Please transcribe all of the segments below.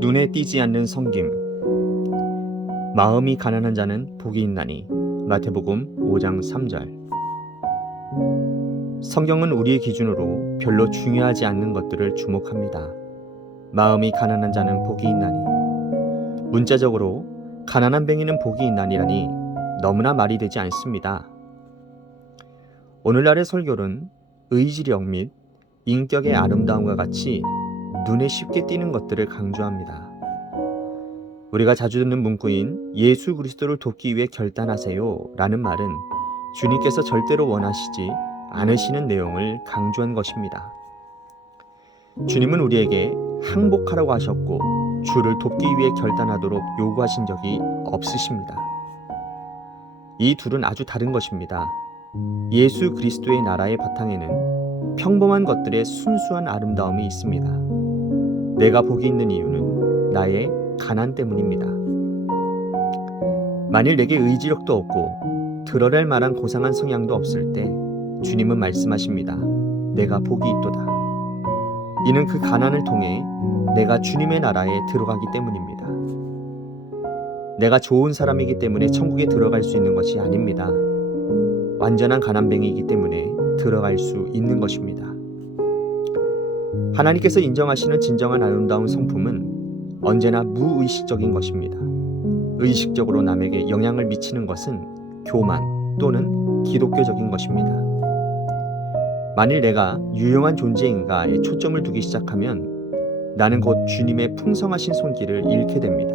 눈에 띄지 않는 섬김. 마음이 가난한 자는 복이 있나니. 마태복음 5장 3절. 성경은 우리의 기준으로 별로 중요하지 않는 것들을 주목합니다. 마음이 가난한 자는 복이 있나니. 문자적으로 가난한 뱅이는 복이 있나니라니 너무나 말이 되지 않습니다. 오늘날의 설교는 의지력 및 인격의 아름다움과 같이 눈에 쉽게 띄는 것들을 강조합니다. 우리가 자주 듣는 문구인 예수 그리스도를 돕기 위해 결단하세요 라는 말은 주님께서 절대로 원하시지 않으시는 내용을 강조한 것입니다. 주님은 우리에게 항복하라고 하셨고 주를 돕기 위해 결단하도록 요구하신 적이 없으십니다. 이 둘은 아주 다른 것입니다. 예수 그리스도의 나라의 바탕에는 평범한 것들의 순수한 아름다움이 있습니다. 내가 복이 있는 이유는 나의 가난 때문입니다. 만일 내게 의지력도 없고 드러낼 만한 고상한 성향도 없을 때 주님은 말씀하십니다. 내가 복이 있도다. 이는 그 가난을 통해 내가 주님의 나라에 들어가기 때문입니다. 내가 좋은 사람이기 때문에 천국에 들어갈 수 있는 것이 아닙니다. 완전한 가난뱅이이기 때문에 들어갈 수 있는 것입니다. 하나님께서 인정하시는 진정한 아름다운 성품은 언제나 무의식적인 것입니다. 의식적으로 남에게 영향을 미치는 것은 교만 또는 기독교적인 것입니다. 만일 내가 유용한 존재인가에 초점을 두기 시작하면 나는 곧 주님의 풍성하신 손길을 잃게 됩니다.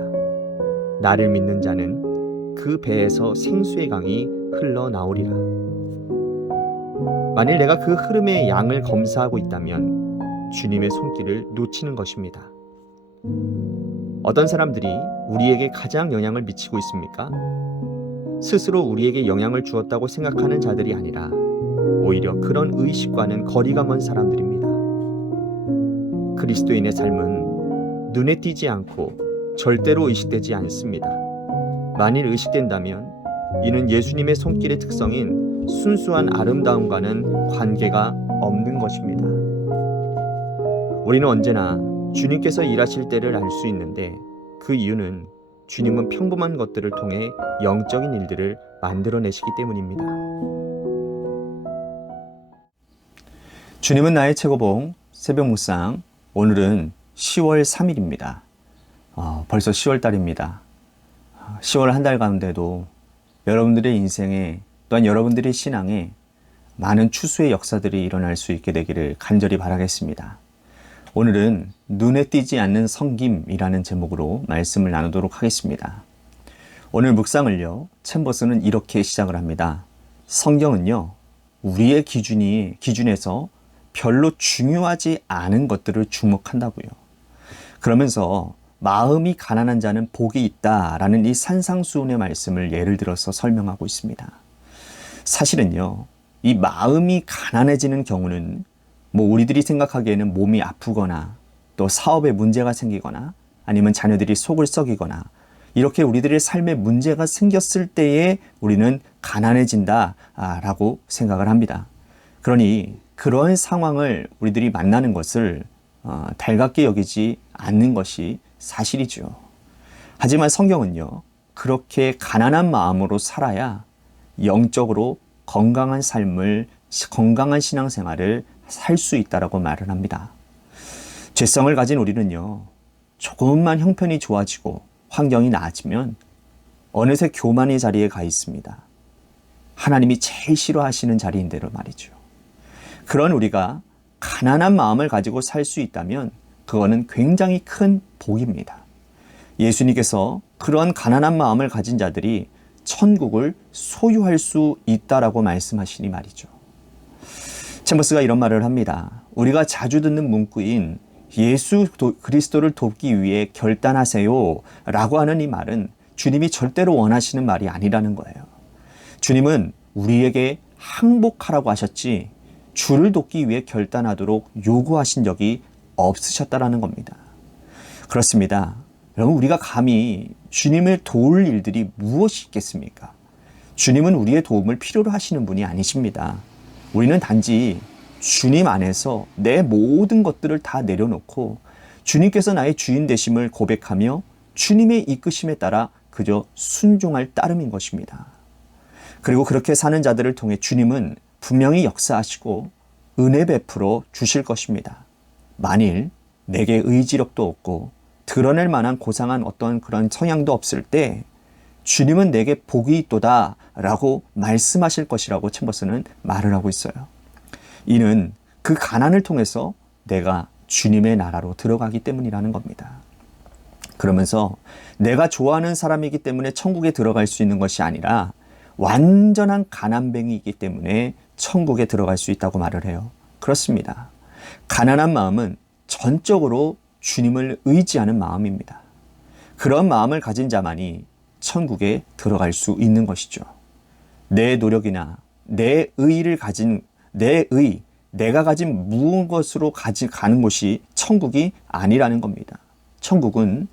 나를 믿는 자는 그 배에서 생수의 강이 흘러나오리라. 만일 내가 그 흐름의 양을 검사하고 있다면 주님의 손길을 놓치는 것입니다. 어떤 사람들이 우리에게 가장 영향을 미치고 있습니까? 스스로 우리에게 영향을 주었다고 생각하는 자들이 아니라 오히려 그런 의식과는 거리가 먼 사람들입니다. 그리스도인의 삶은 눈에 띄지 않고 절대로 의식되지 않습니다. 만일 의식된다면 이는 예수님의 손길의 특성인 순수한 아름다움과는 관계가 없는 것입니다. 우리는 언제나 주님께서 일하실 때를 알 수 있는데 그 이유는 주님은 평범한 것들을 통해 영적인 일들을 만들어내시기 때문입니다. 주님은 나의 최고봉 새벽 묵상, 오늘은 10월 3일입니다. 벌써 10월 달입니다. 10월 한 달 가운데도 여러분들의 인생에 또한 여러분들의 신앙에 많은 추수의 역사들이 일어날 수 있게 되기를 간절히 바라겠습니다. 오늘은 눈에 띄지 않는 섬김이라는 제목으로 말씀을 나누도록 하겠습니다. 오늘 묵상을요, 챔버스는 이렇게 시작을 합니다. 성경은요, 우리의 기준에서 별로 중요하지 않은 것들을 주목한다고요. 그러면서 마음이 가난한 자는 복이 있다라는 이 산상수훈의 말씀을 예를 들어서 설명하고 있습니다. 사실은요, 이 마음이 가난해지는 경우는 우리들이 생각하기에는 몸이 아프거나 또 사업에 문제가 생기거나 아니면 자녀들이 속을 썩이거나 이렇게 우리들의 삶에 문제가 생겼을 때에 우리는 가난해진다라고 생각을 합니다. 그러니 그러한 상황을 우리들이 만나는 것을 달갑게 여기지 않는 것이 사실이죠. 하지만 성경은요, 그렇게 가난한 마음으로 살아야 영적으로 건강한 삶을, 건강한 신앙생활을 살 수 있다라고 말을 합니다. 죄성을 가진 우리는요, 조금만 형편이 좋아지고 환경이 나아지면 어느새 교만의 자리에 가 있습니다. 하나님이 제일 싫어하시는 자리인대로 말이죠. 그런 우리가 가난한 마음을 가지고 살 수 있다면 그거는 굉장히 큰 복입니다. 예수님께서 그런 가난한 마음을 가진 자들이 천국을 소유할 수 있다라고 말씀하시니 말이죠. 챔버스가 이런 말을 합니다. 우리가 자주 듣는 문구인 예수 그리스도를 돕기 위해 결단하세요 라고 하는 이 말은 주님이 절대로 원하시는 말이 아니라는 거예요. 주님은 우리에게 항복하라고 하셨지 주를 돕기 위해 결단하도록 요구하신 적이 없으셨다라는 겁니다. 그렇습니다. 여러분, 우리가 감히 주님을 도울 일들이 무엇이 있겠습니까? 주님은 우리의 도움을 필요로 하시는 분이 아니십니다. 우리는 단지 주님 안에서 내 모든 것들을 다 내려놓고 주님께서 나의 주인 되심을 고백하며 주님의 이끄심에 따라 그저 순종할 따름인 것입니다. 그리고 그렇게 사는 자들을 통해 주님은 분명히 역사하시고 은혜 베풀어 주실 것입니다. 만일 내게 의지력도 없고 드러낼 만한 고상한 어떤 그런 성향도 없을 때 주님은 내게 복이 있도다 라고 말씀하실 것이라고 챔버스는 말을 하고 있어요. 이는 그 가난을 통해서 내가 주님의 나라로 들어가기 때문이라는 겁니다. 그러면서 내가 좋아하는 사람이기 때문에 천국에 들어갈 수 있는 것이 아니라 완전한 가난뱅이이기 때문에 천국에 들어갈 수 있다고 말을 해요. 그렇습니다. 가난한 마음은 전적으로 주님을 의지하는 마음입니다. 그런 마음을 가진 자만이 천국에 들어갈 수 있는 것이죠. 내 노력이나 내 의의를 가진 내가 가진 무엇으로 가는 곳이 천국이 아니라는 겁니다. 천국은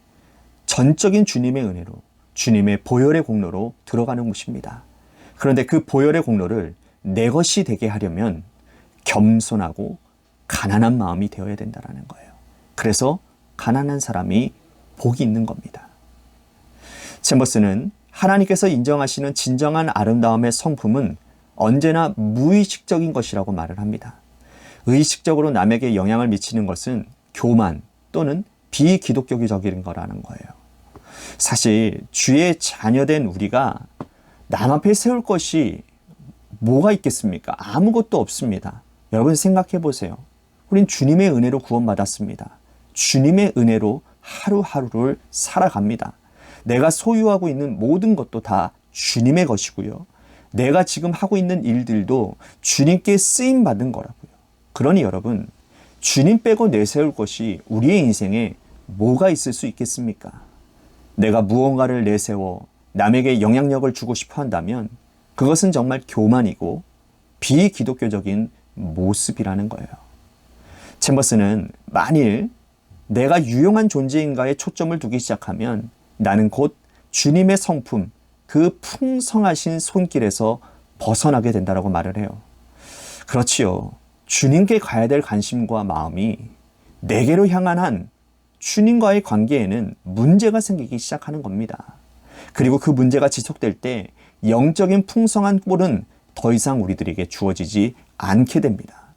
전적인 주님의 은혜로, 주님의 보혈의 공로로 들어가는 곳입니다. 그런데 그 보혈의 공로를 내 것이 되게 하려면 겸손하고 가난한 마음이 되어야 된다는 거예요. 그래서 가난한 사람이 복이 있는 겁니다. 챔버스는 하나님께서 인정하시는 진정한 아름다움의 성품은 언제나 무의식적인 것이라고 말을 합니다. 의식적으로 남에게 영향을 미치는 것은 교만 또는 비기독교적인 거라는 거예요. 사실 주의 자녀된 우리가 남 앞에 세울 것이 뭐가 있겠습니까? 아무것도 없습니다. 여러분 생각해 보세요. 우린 주님의 은혜로 구원받았습니다. 주님의 은혜로 하루하루를 살아갑니다. 내가 소유하고 있는 모든 것도 다 주님의 것이고요. 내가 지금 하고 있는 일들도 주님께 쓰임받은 거라고요. 그러니 여러분, 주님 빼고 내세울 것이 우리의 인생에 뭐가 있을 수 있겠습니까? 내가 무언가를 내세워 남에게 영향력을 주고 싶어 한다면 그것은 정말 교만이고 비기독교적인 모습이라는 거예요. 챔버스는 만일 내가 유용한 존재인가에 초점을 두기 시작하면 나는 곧 주님의 성품, 그 풍성하신 손길에서 벗어나게 된다고 말을 해요. 그렇지요. 주님께 가야 될 관심과 마음이 내게로 향한 한 주님과의 관계에는 문제가 생기기 시작하는 겁니다. 그리고 그 문제가 지속될 때 영적인 풍성한 꼴은 더 이상 우리들에게 주어지지 않게 됩니다.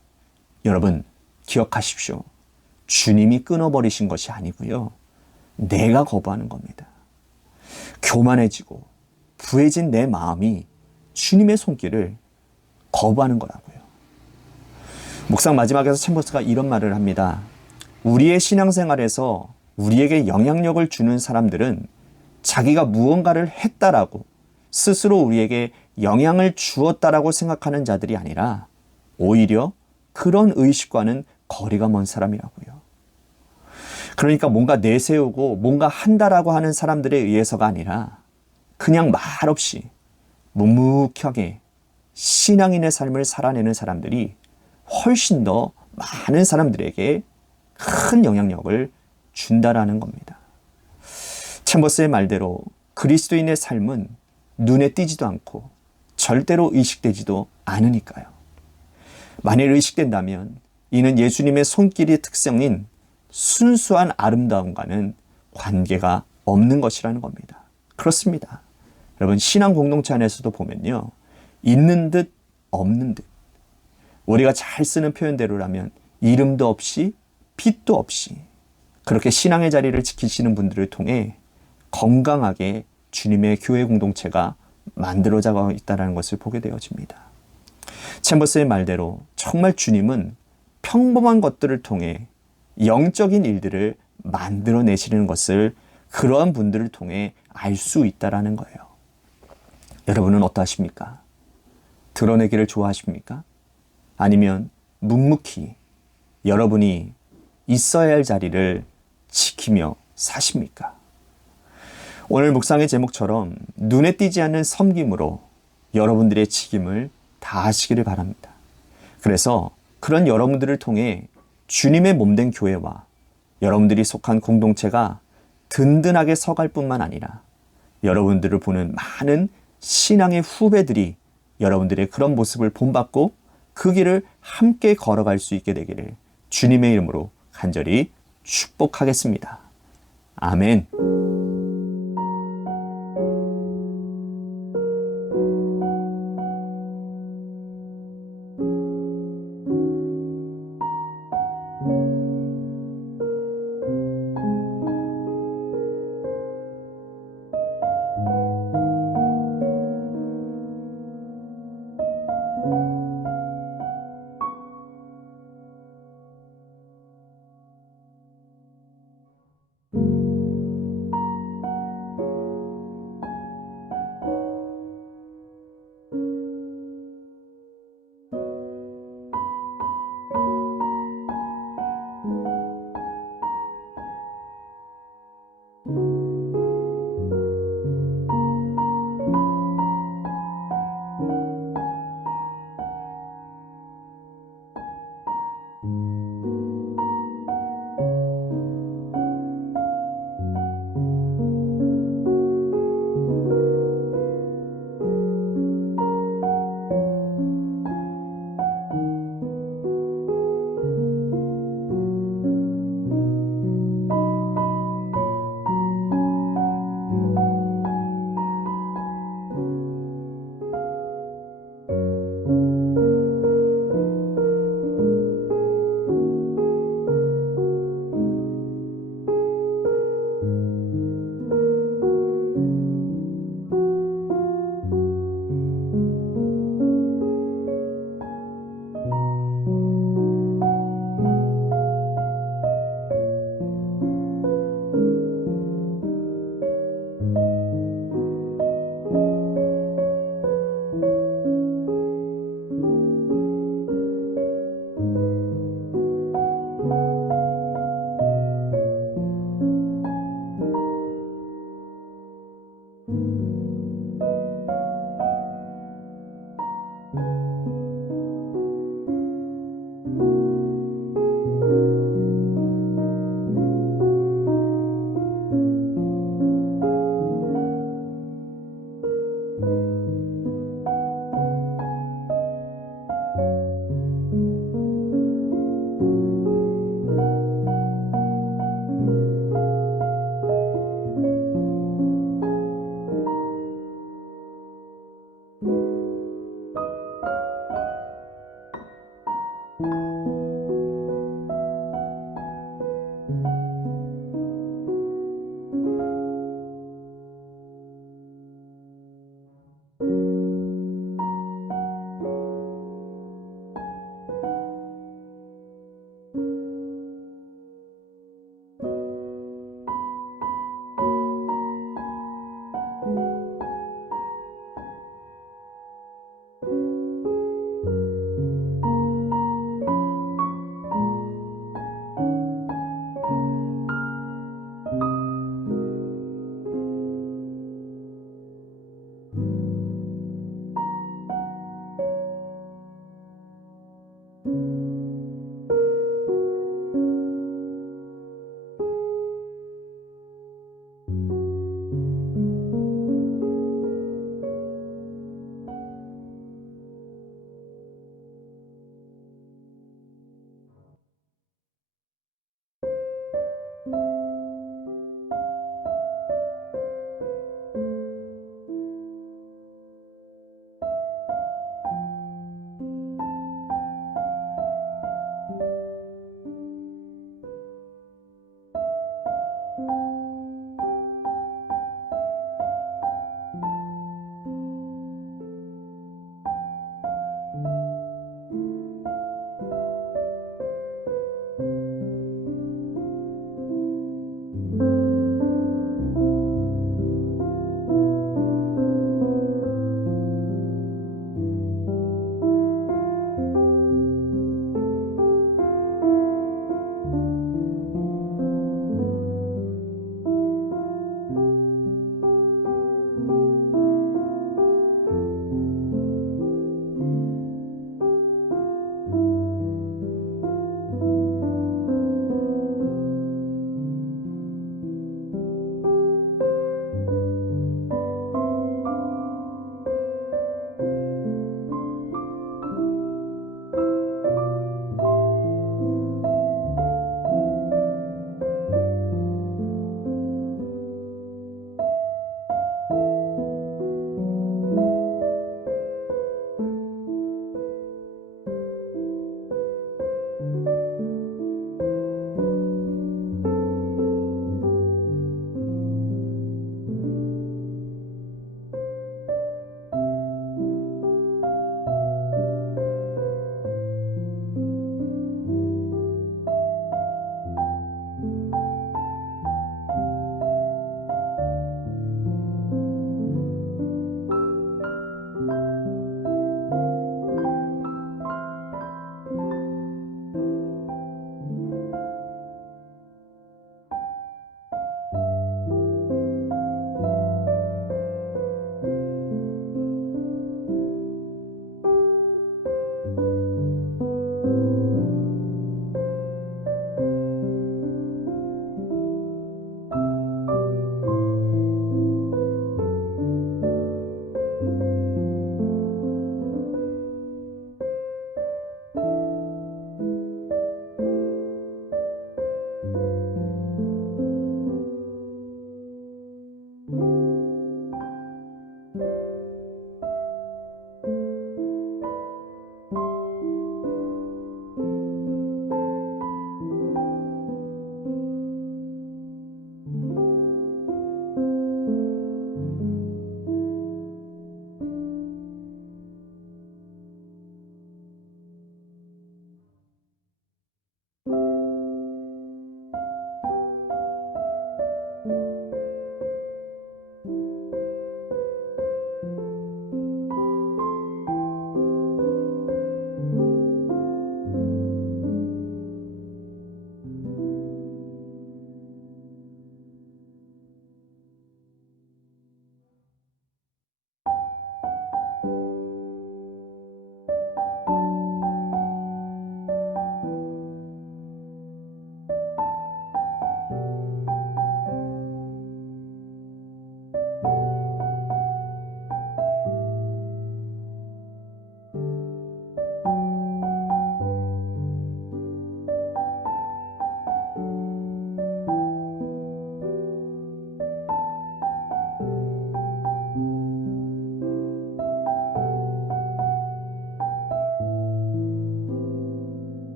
여러분, 기억하십시오. 주님이 끊어버리신 것이 아니고요. 내가 거부하는 겁니다. 교만해지고 부해진 내 마음이 주님의 손길을 거부하는 거라고요. 묵상 마지막에서 챔버스가 이런 말을 합니다. 우리의 신앙생활에서 우리에게 영향력을 주는 사람들은 자기가 무언가를 했다라고 스스로 우리에게 영향을 주었다라고 생각하는 자들이 아니라 오히려 그런 의식과는 거리가 먼 사람이라고요. 그러니까 뭔가 내세우고 뭔가 한다라고 하는 사람들에 의해서가 아니라 그냥 말없이 묵묵하게 신앙인의 삶을 살아내는 사람들이 훨씬 더 많은 사람들에게 큰 영향력을 준다라는 겁니다. 챔버스의 말대로 그리스도인의 삶은 눈에 띄지도 않고 절대로 의식되지도 않으니까요. 만일 의식된다면 이는 예수님의 손길의 특성인 순수한 아름다움과는 관계가 없는 것이라는 겁니다. 그렇습니다. 여러분, 신앙 공동체 안에서도 보면요. 있는 듯 없는 듯. 우리가 잘 쓰는 표현대로라면 이름도 없이 빛도 없이 그렇게 신앙의 자리를 지키시는 분들을 통해 건강하게 주님의 교회 공동체가 만들어져 있다는 것을 보게 되어집니다. 챔버스의 말대로 정말 주님은 평범한 것들을 통해 영적인 일들을 만들어내시는 것을 그러한 분들을 통해 알 수 있다는 거예요. 여러분은 어떠하십니까? 드러내기를 좋아하십니까? 아니면 묵묵히 여러분이 있어야 할 자리를 지키며 사십니까? 오늘 묵상의 제목처럼 눈에 띄지 않는 섬김으로 여러분들의 책임을 다하시기를 바랍니다. 그래서 그런 여러분들을 통해 주님의 몸된 교회와 여러분들이 속한 공동체가 든든하게 서갈 뿐만 아니라 여러분들을 보는 많은 신앙의 후배들이 여러분들의 그런 모습을 본받고 그 길을 함께 걸어갈 수 있게 되기를 주님의 이름으로 간절히 축복하겠습니다. 아멘.